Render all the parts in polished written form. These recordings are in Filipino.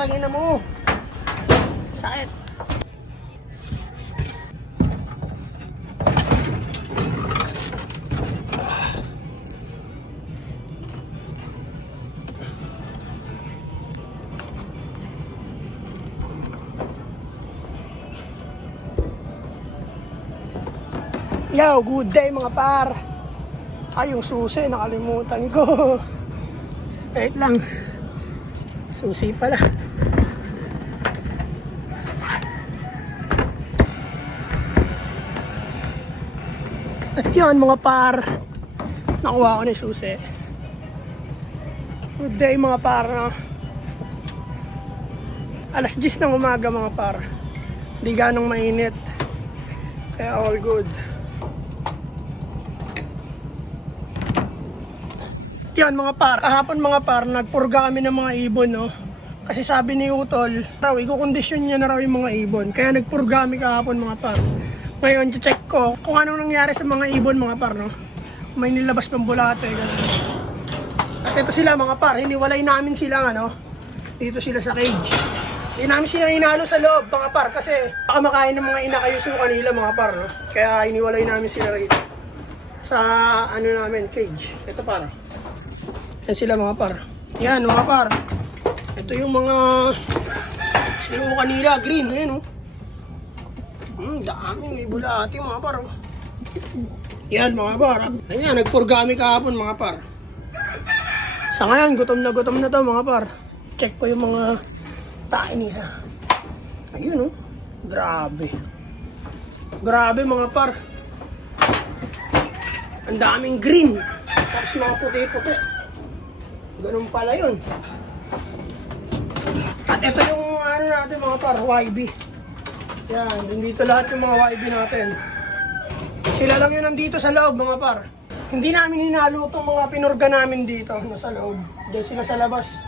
putang ina mo. Sakit. Yo, good day mga par. Ay, yung susi, nakalimutan ko. Wait lang. Susi pala. At yun mga par, nakuha ko na yung susi. Good day mga par, no? Alas 10 ng umaga mga par. Hindi ganong mainit. Kaya all good. Yan mga par, kahapon mga par, nagpurga kami ng mga ibon, no? Kasi sabi ni Utol, raw, ikukondisyon niya na raw yung mga ibon. Kaya nagpurga kami kahapon mga par. Ngayon, check ko kung anong nangyari sa mga ibon mga par, no? May nilabas ng bulate, gano'n. At ito sila mga par, hiniwalay namin sila, ano? Dito sila sa cage. Hindi namin sila hinalo sa loob mga par, kasi baka makain ng mga inakayuso kanila mga par, no? Kaya hiniwalay namin sila rito. Sa, ano namin, cage. Ito par. Yan sila mga par. Yan mga par. Ito yung mga sino kanila, green, ayan oh. Dami, may bulati mga par. Yan mga par. Ayan, nagpurga kami kahapon mga par. Sa ngayon, gutom na to mga par. Check ko yung mga tae nila. Ayun oh. Grabe. Grabe mga par. Ang daming green. Tapos mga puti-puti. Ganun pala yun. At ito yung ano natin mga par, YB. Yan, dito lahat yung mga YB natin. Sila lang yun nandito sa loob mga par. Hindi namin hinalo itong mga pinurga namin dito nasa loob. Diyan sila sa labas.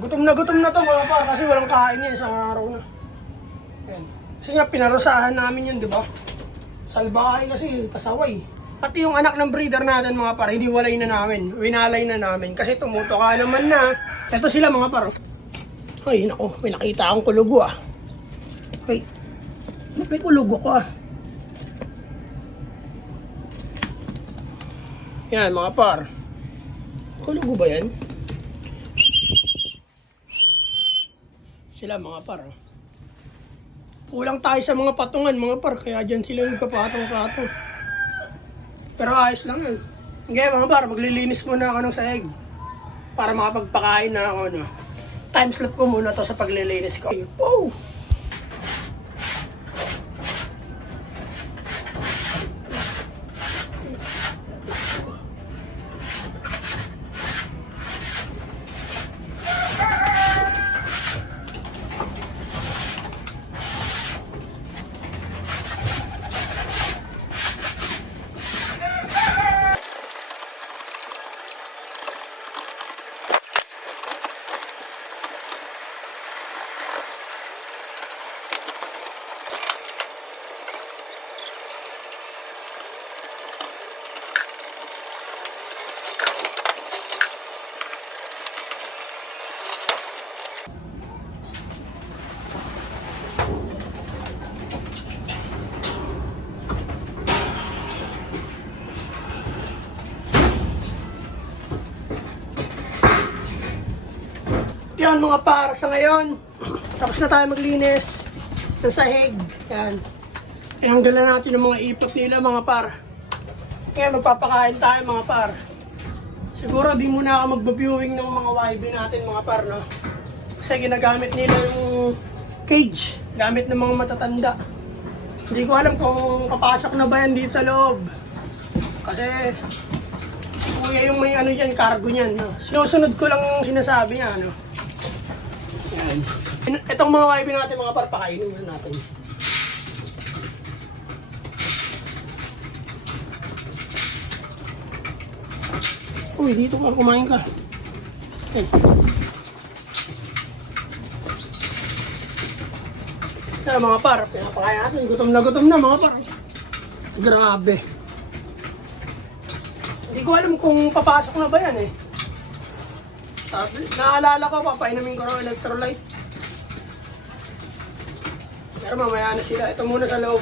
Gutom na to mga par kasi walang kain yan isang araw na. Yan. Kasi nga pinarusahan namin yan, di ba? Salbahay kasi, pasaway. Pati yung anak ng breeder natin mga par, hindi walay na namin. Winalay na namin kasi tumuto ka naman na. Ito sila mga par. Ay, nako, may nakita akong kulugo ah. Ay, may kulugo ko ah. Yan mga par. Kulugo ba yan? Sila mga par. Kulang tayo sa mga patungan mga par, kaya dyan sila nagpapatong-patong. Pero ayos lang yun. Okay mga par, maglilinis muna ako ng sahig. Para makapagpakain na ako, no? Time slot ko muna to sa paglilinis ko. Oh! Yan mga par, sa ngayon tapos na tayo maglinis ng sahig. Yan, tinanggal na natin yung mga ipot nila mga par. Ngayon magpapakain tayo mga par. Siguro di muna ako magbabiewing ng mga YB natin mga par, no? Kasi ginagamit nila yung cage, gamit ng mga matatanda. Hindi ko alam kung papasok na ba yan dito sa loob. Kasi kuya yung may ano dyan, cargo nyan, no? Sinusunod ko lang yung sinasabi niya, no? Yan. Itong mga YB natin mga par, pakainin muna natin. Uy, dito ka, kumain ka. Okay. Yan mga par, pinapakain natin. Gutom na mga par. Grabe. Hindi ko alam kung papasok na ba yan eh. Sabi, naalala ko, papainumin ko ng electrolyte. Pero mamaya na sila. Ito muna sa loob.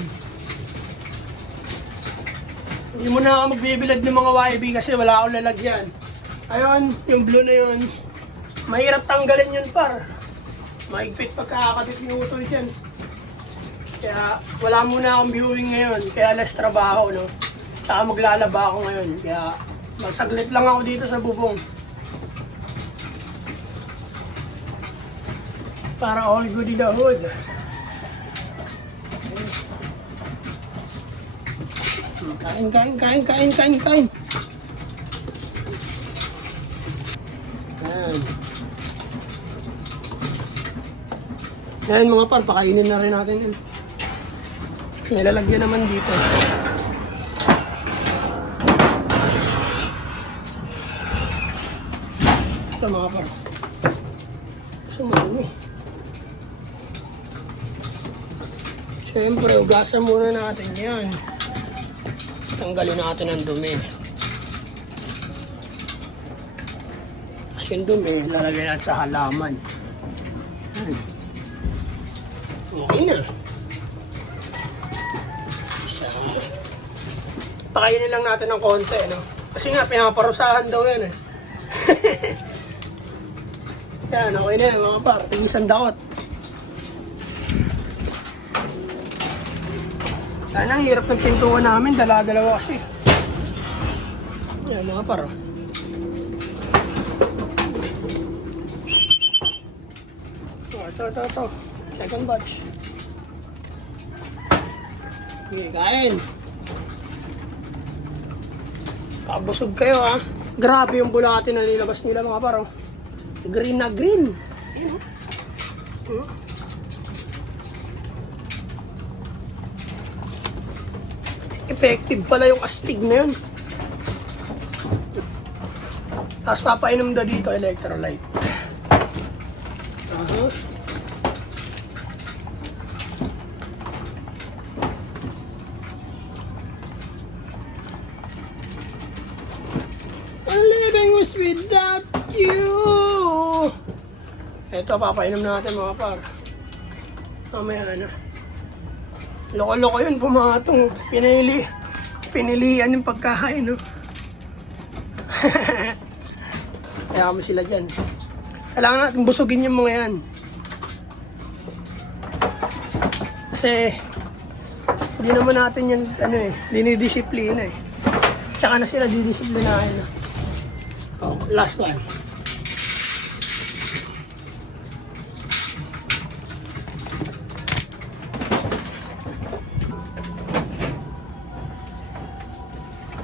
Hindi mo na ako magbibilad ng mga YB kasi wala akong lalagyan. Ayun, yung blue na yun. Mahirap tanggalin yun par. Maigpit pagkakakabit ni utol dyan. Kaya wala muna akong viewing ngayon. Kaya less trabaho, no? Saka maglalaba ako ngayon. Kaya magsaglit lang ako dito sa bubong. Para all good in the hood. Kain. Yan mga par, pakainin na rin natin yun. May lalagyan naman dito. Ito mga par. Sumami. Siyempre, ugasan muna natin yan. Tanggalin natin ang dumi. Kasi yung dumi, lalagay natin sa halaman. Okay na. Isa. Pakainin lang natin ng konti, no? Kasi nga, pinaparusahan daw yan, eh. Yan, okay na yan, mga par. Tigisan dakot. Sana ang hirap ng pintuan namin, dala-dalawa kasi. Yan mga par. Ito. Second batch. Okay, kain. Kabusog kayo ha. Grabe yung bulati na nilabas nila mga par. Green na green. Effective pala yung astig na yun. Tapos papainom na dito electrolyte. Living was without you. Ito papainom natin mga par. Mamaya na. Loko-loko yun, pumatong. Pinilian yung pagkain, no? Kaya kami sila dyan. Kailangan natin busugin yung mga yan. Kasi, hindi naman natin yung, dinidisiplina eh. Tsaka na sila didisiplinahin, no? Oh, last one.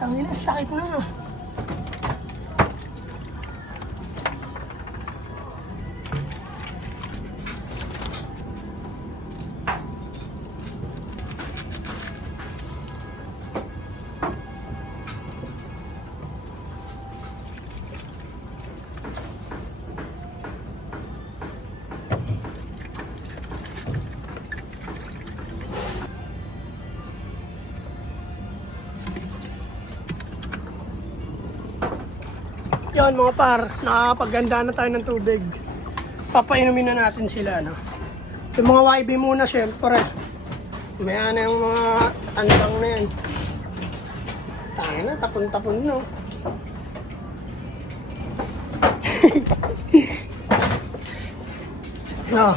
Ang sakit na. Yan mga par, nakapaganda na tayo ng tubig. Papainumin na natin sila, no? Yung mga YB muna, syempre. Maya na yung mga antang na yan. Tayo na, tapon-tapon, no? No.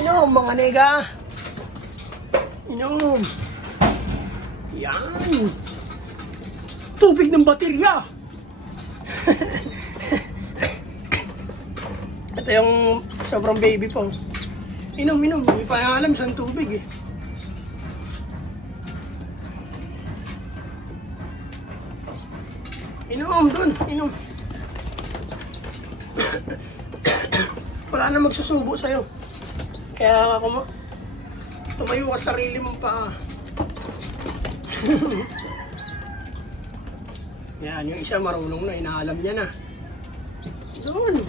Inom, mga nega. Inom. Yan. Tubig ng baterya. Ito yung sobrang baby po. Inom. Hindi pa alam saan tubig eh. Inom. Wala na magsusubo sa'yo. Kaya ako tumayo ka sarili mong paa. Yan, yung isa marunong na, inaalam niya na. Doon.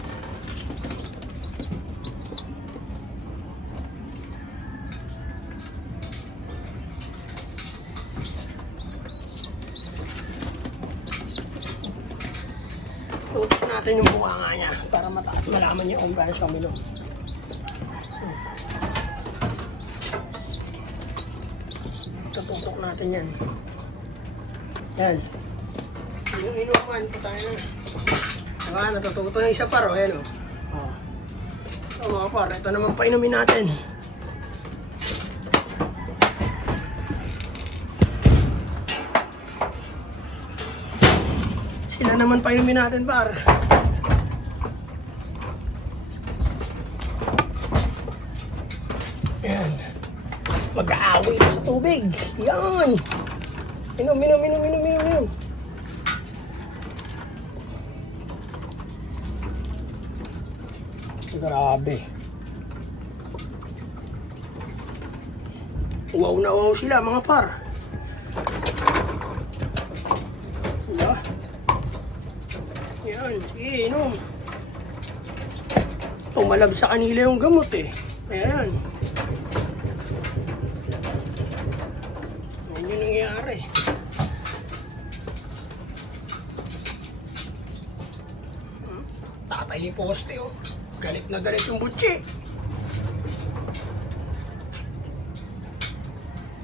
Tutok natin yung bunganga niya para mataas malaman niya kung gaano siya uminom. Tutok natin yan. Yan. Inuman po tayo na. Saka natututo yung isa paro. Ayan o. So mga par, ito naman pa inumin natin. Sila naman pa inumin natin par. Yan. Mag-aaway sa tubig. Yan. Inom. Grabe. Wow na wow sila mga par. Diba? Yan, sige, inom. Tumalab sa kanila yung gamot eh. Ayan. Yan yung nangyari. Tatay ni poste oh. Galit na galit yung butchi.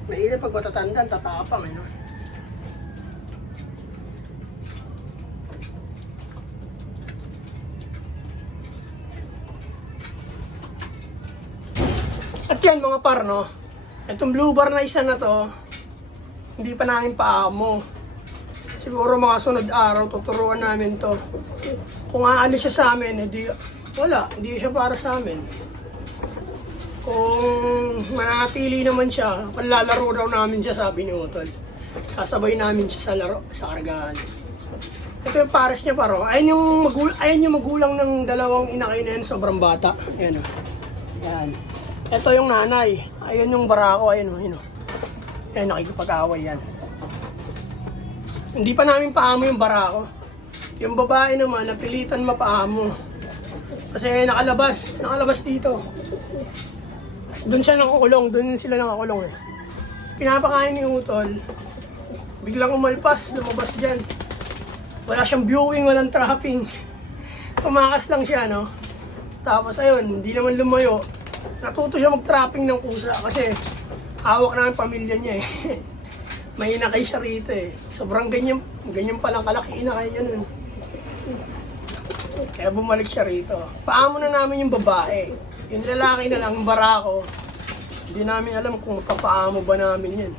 Mahirap pag matatandaan, tatapang eh, no? At yan mga par, no? Itong blue bar na isa na to, hindi pa namin paamo. Siguro mga sunod araw, tuturuan namin to. Kung aalis siya sa amin, hindi siya para sa amin. Kung manatili naman siya, palalaro daw namin siya, sabi ni Utol. Sasabay namin siya sa laro, sa kargahan. Ito yung pares niya paro. Ayan yung magulang ng dalawang inakay na yan, sobrang bata. Ayan o. Ayan. Ito yung nanay. Ayan yung barako. Ayan o. Ayan, nakikipag-away yan. Hindi pa namin paamo yung barako. Yung babae naman, napilitan mapaamo. Kasi nakalabas dito. Doon siya nakakulong, doon sila nakakulong eh. Pinapakain ni Utol. Biglang umalpas, lumabas dyan. Wala siyang viewing, walang trapping. Tumakas lang siya, no? Tapos ayun, hindi naman lumayo. Natuto siya mag-trapping ng kusa kasi hawak na ang pamilya niya eh. May inakay siya rito eh. Sobrang ganyan palang kalaki inakay niya nun. Kaya bumalik siya rito. Paamo na namin yung babae. Yung lalaki na lang, barako. Hindi namin alam kung papaamo ba namin yan.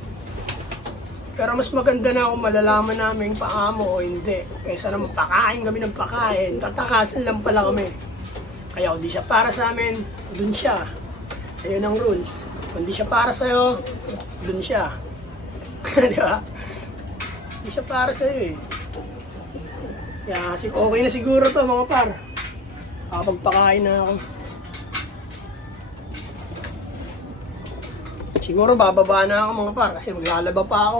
Pero mas maganda na kung malalaman namin paamo o hindi. Kaysa naman pakain kami ng pakain. Tatakasan lang pala kami. Kaya kung di siya para sa amin, dun siya. Ayun ang rules. Kung di siya para sa'yo, dun siya. Di ba? Di siya para sa'yo eh. Kaya okay na siguro to mga par. Kapagpakain na ako. Siguro bababa na ako mga par kasi maglalaba pa ako.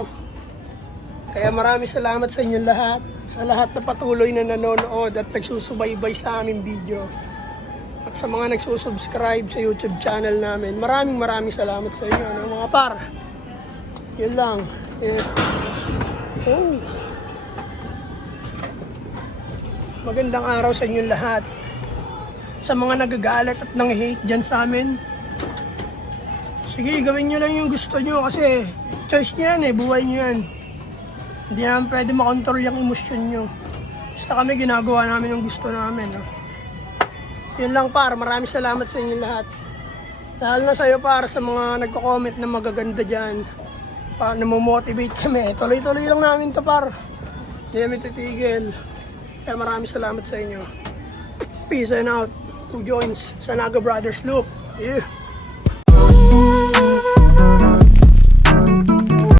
Kaya maraming salamat sa inyo lahat. Sa lahat na patuloy na nanonood at nagsusubaybay sa aming video. At sa mga nagsusubscribe sa YouTube channel namin. Maraming salamat sa inyo mga par. Yun lang. Oh. Magandang araw sa inyo lahat. Sa mga nagagalit at nang-hate dyan sa amin. Sige, gawin nyo lang yung gusto nyo kasi choice nyo yan eh, buhay nyo yan. Hindi naman pwede makontrol yung emosyon nyo. Basta kami ginagawa namin yung gusto namin. No? Yun lang par, maraming salamat sa inyo lahat. Lalo na sa'yo par, sa mga nagko-comment na magaganda dyan. Namomotivate kami. Tuloy-tuloy lang namin to par. Hindi namin titigil. Kaya maraming salamat sa inyo. Peace and out. 2 joints sa Naga Brothers Loop. Yeah.